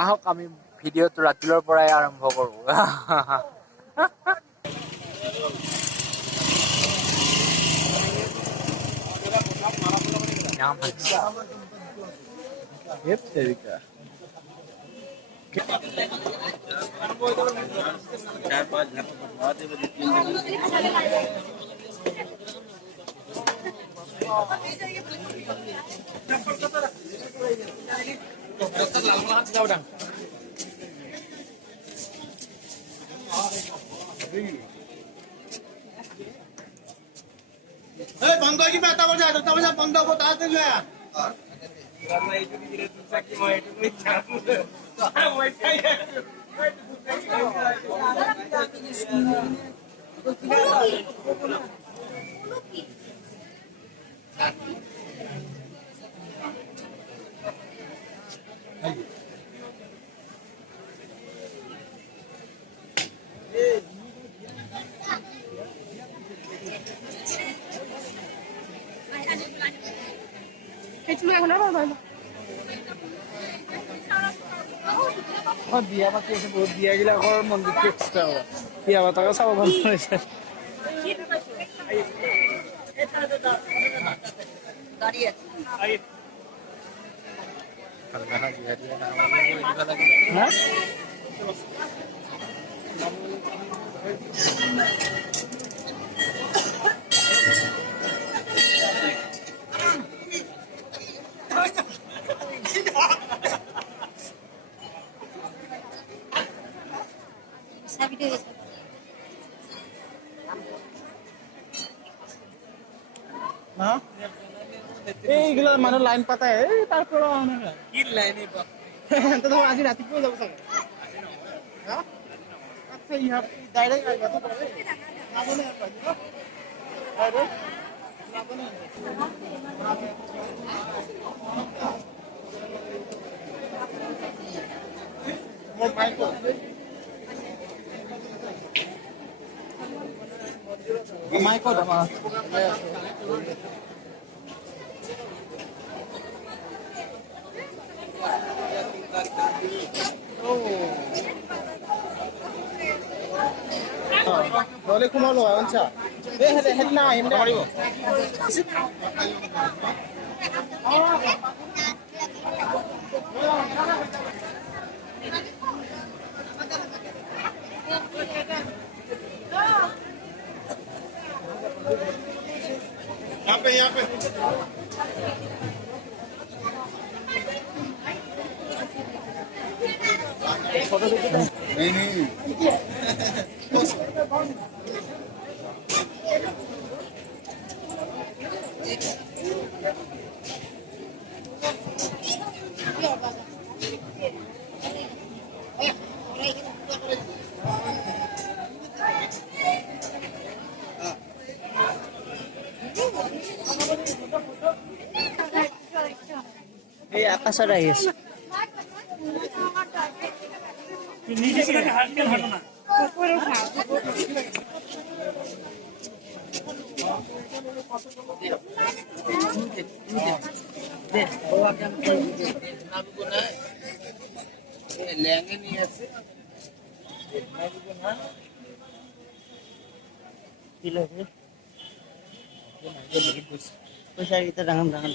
আহক আমি ভিডিঅ'টো ৰাতিলৈৰ পৰাই আৰম্ভ কৰোঁ। বন্ধ কি বাতা বজা তো বজা বন্ধ হবো তাড়াতাড়ি না বিয়া পাতি আছে বহুত বিয়া গিলাকৰ মন্দিৰটো এক্সট্ৰা হ'ব বিয়া পাতাকে চাব ভাল হৈছে এইগুলো মানুহ লাইন পাতাই তাৰ পৰা কি লাইন আজি ৰাতিপুৱা যাব চাগে আচ্ছা ইহা direct Boleh kumau lo, anca. Henna, henna. यहाँ पे नहीं এই আকাশত আহি আছে পইচা kita ডাঙৰ ডাঙৰ